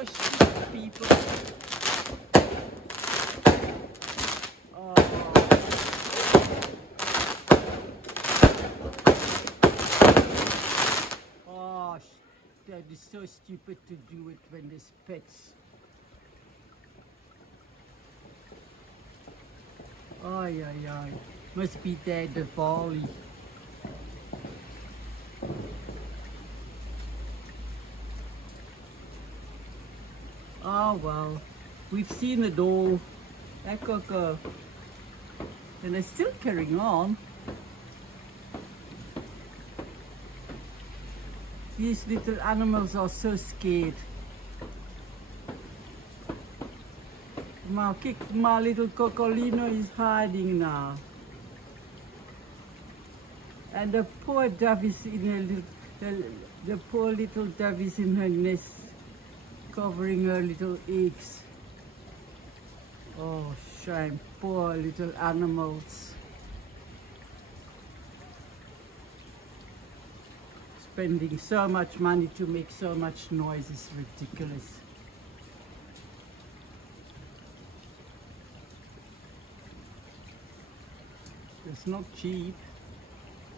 so stupid, people. Oh. Gosh, that is so stupid to do it when there's pets. Ay, ay, ay. Must be there, the volley. Oh, well. We've seen it all. That COCO. And they're still carrying on. These little animals are so scared. My little Cocolino is hiding now. And the poor dove is in her the poor little dove is in her nest, covering her little eggs. Oh, shame, poor little animals. Spending so much money to make so much noise is ridiculous. It's not cheap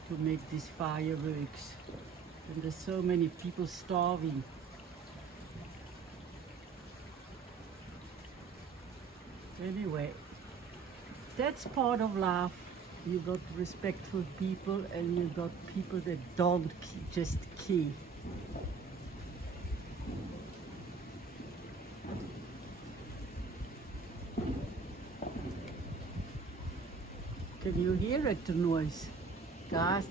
to make these fireworks, and there's so many people starving. Anyway, that's part of life. You got respectful people and you got people that don't just care. Can you hear it, the noise, guys?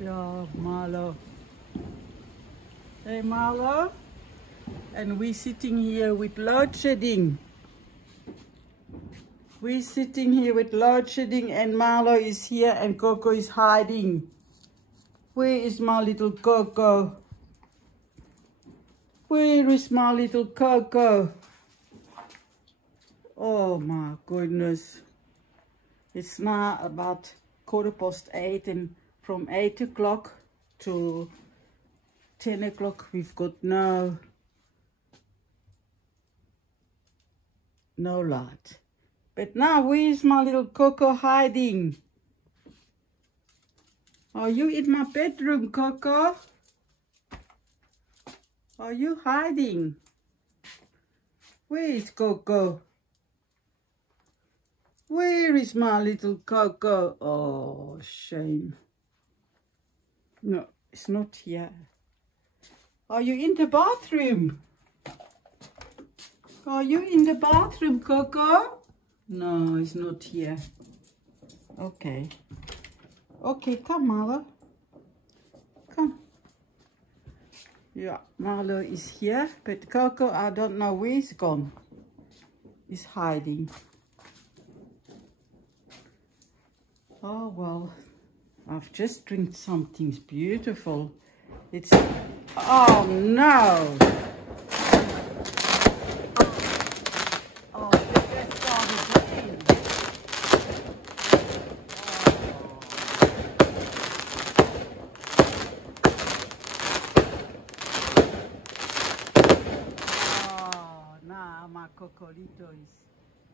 Yeah, MILO. Hey, MILO. And we're sitting here with load shedding. We're sitting here with load shedding and MILO is here and COCO is hiding. Where is my little COCO? Where is my little COCO? Oh my goodness. It's now about 8:15 and from 8 o'clock to 10 o'clock we've got no light. But now where's my little COCO hiding? Are you in my bedroom, COCO? Are you hiding? Where is COCO? Where is my little COCO? Oh, shame. No, it's not here. Are you in the bathroom? Are you in the bathroom, COCO? No, it's not here. Okay. Okay, come, MILO. Come. Yeah, MILO is here, but COCO, I don't know where he's gone. He's hiding. Oh, well, I've just drank something beautiful. It's, oh no! Oh, let's start again. Oh, now my Cocolito is,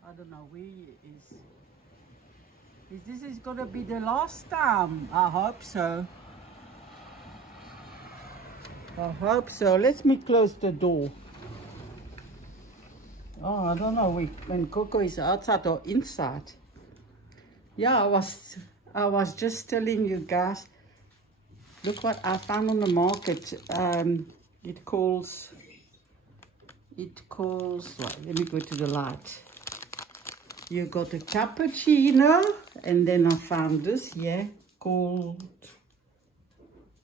I don't know where he is. This is gonna be the last time. I hope so. I hope so. Let me close the door. Oh, I don't know when COCO is outside or inside. Yeah, I was just telling you guys. Look what I found on the market. It calls. Let me go to the light. You got a cappuccino, and then I found this here called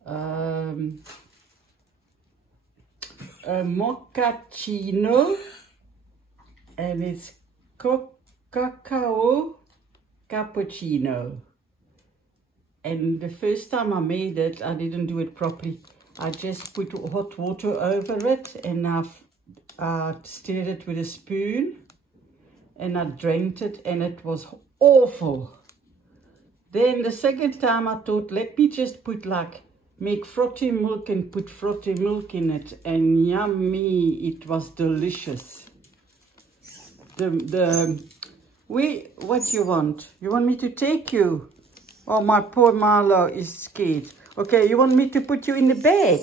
a mochaccino, and it's cacao cappuccino. And the first time I made it, I didn't do it properly. I just put hot water over it, and I stirred it with a spoon. And I drank it and it was awful. Then the second time I thought, let me just put like, make frothy milk and put frothy milk in it. And yummy, it was delicious. Wait, what you want? You want me to take you? Oh, my poor Milo is scared. Okay, you want me to put you in the bag?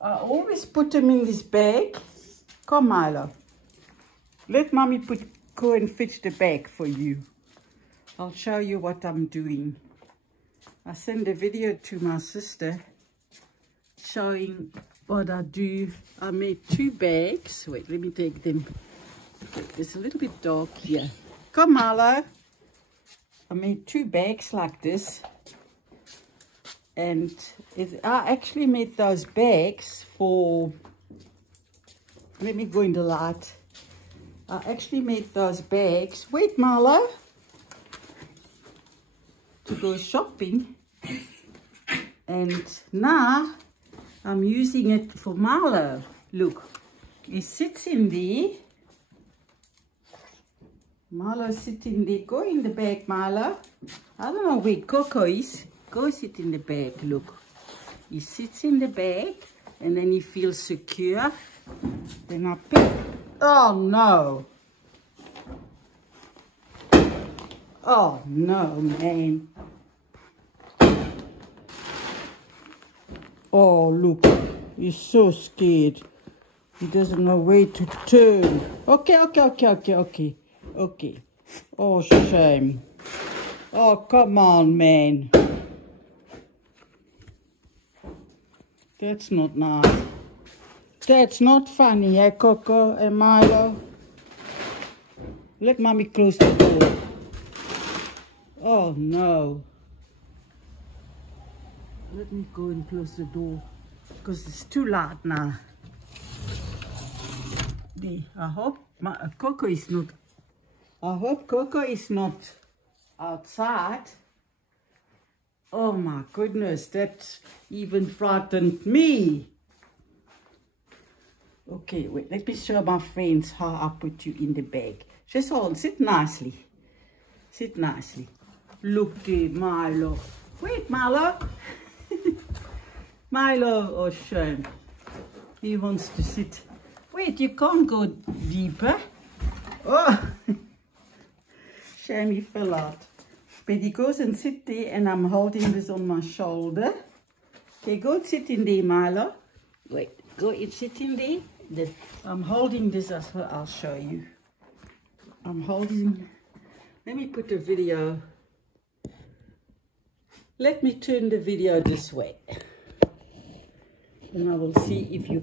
I always put them in this bag. Come, Milo. Let mommy go and fetch the bag for you. I'll show you what I'm doing. I sent a video to my sister showing what I do. I made 2 bags. Wait, let me take them. It's a little bit dark here. Come, Milo. I made 2 bags like this. And I actually made those bags for... Let me go in the light. I actually made those bags. Wait, Milo. To go shopping. And now I'm using it for Milo. Look, he sits in there. Milo sits in there. Go in the bag, Milo. I don't know where Coco is. Go sit in the bag. Look, he sits in the bag and then he feels secure. Then I pick. Oh no. Oh no, man. Oh, look, he's so scared. He doesn't know where to turn. Okay. Oh, shame. Oh, come on, man. That's not nice. That's not funny, eh, Coco and Milo? Let mommy close the door. Oh, no. Let me go and close the door because it's too loud now. I hope Coco is not. I hope Coco is not outside. Oh my goodness, that even frightened me. Okay, wait. Let me show my friends how I put you in the bag. Just hold. Sit nicely. Sit nicely. Look there, Milo. Wait, Milo. Milo, oh shame. He wants to sit. Wait, you can't go deeper. Oh, shame he fell out. But he goes and sit there and I'm holding this on my shoulder. Okay, go and sit in there, Milo. Wait, go and sit in there. I'm holding this as well, I'll show you. I'm holding, let me put the video. Let me turn the video this way. And I will see if you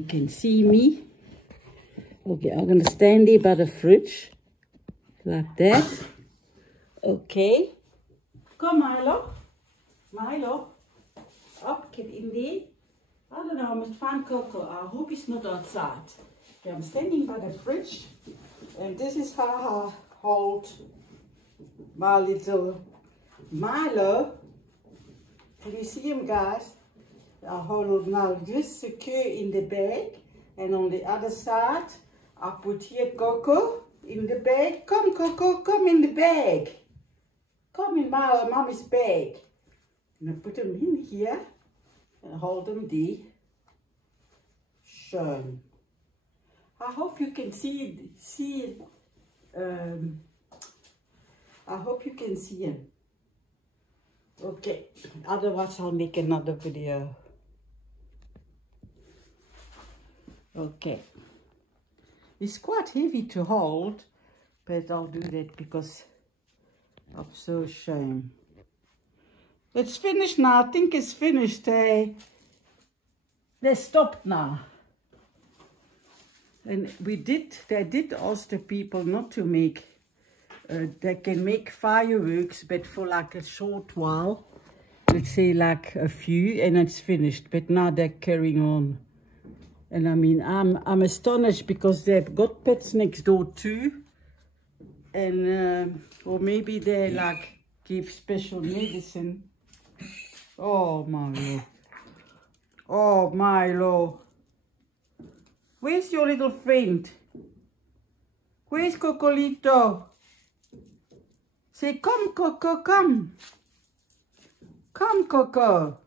can see me. Okay, I'm gonna stand there by the fridge like that. Okay, come Milo. Up, get in there. I don't know, I must find Coco. I hope he's not outside. Okay, I'm standing by the fridge and this is how I hold my little Milo. Can you see him, guys? I hold now just secure in the bag, and on the other side I put here Coco in the bag. Come Coco, come in the bag. Come in my mommy's bag. And I put him in here and hold him there. Shame. I hope you can see I hope you can see him. Okay, otherwise I'll make another video. Okay, it's quite heavy to hold, but I'll do that because I'm so ashamed. It's finished now. I think it's finished. They stopped now. And they did ask the people not to make, they can make fireworks, but for like a short while, let's say like a few, and it's finished. But now they're carrying on. And I mean, I'm astonished because they've got pets next door too. And, or maybe they like give special medicine. Oh, Milo. Oh, Milo. Where's your little friend? Where's Cocolito? Say, come, Coco, come. Come, Coco.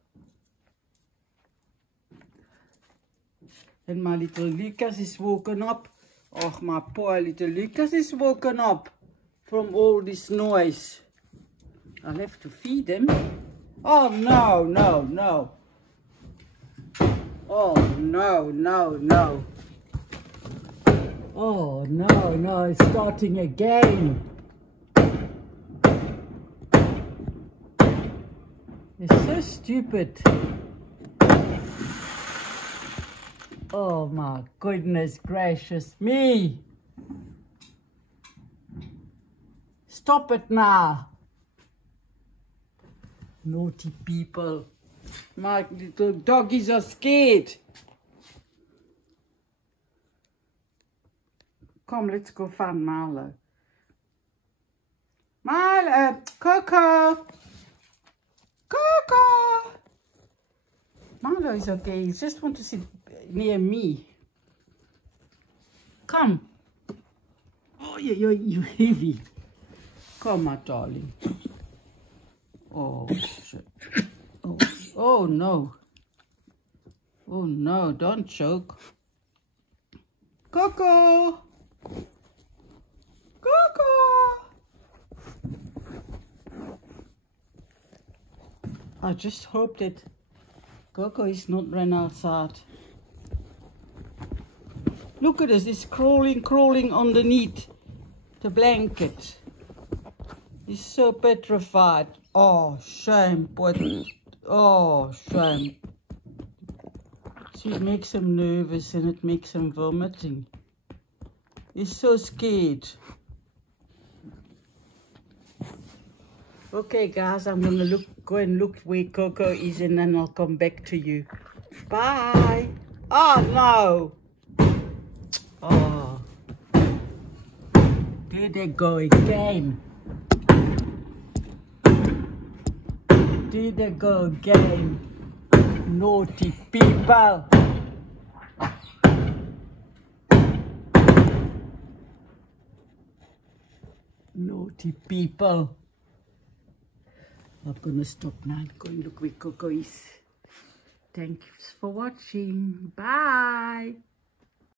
And my little Lucas is woken up. Oh, my poor little Lucas is woken up from all this noise. I'll have to feed him. Oh, no, no, no. Oh, no, no, no. Oh, no, no, it's starting again. It's so stupid. Oh, my goodness gracious me. Stop it now. Naughty people. My little doggies are scared. Come, let's go find Milo. Milo, Coco. Coco. Milo is okay. He just wants to sit near me. Come. Oh, you're heavy. Come, my darling. Oh, shit. Oh, no. Oh, no, don't choke. Coco. Coco. I just hope that Coco is not run outside. Look at this, it's crawling underneath the blanket. He's so petrified. Oh, shame, but oh, shame. See, it makes him nervous and it makes him vomiting. He's so scared. Okay, guys, I'm gonna go and look where Coco is, and then I'll come back to you. Bye. Oh no. Oh. There they go again. There they go again. Naughty people. Naughty people. I'm gonna stop now and go and look where Coco is. Thanks for watching. Bye.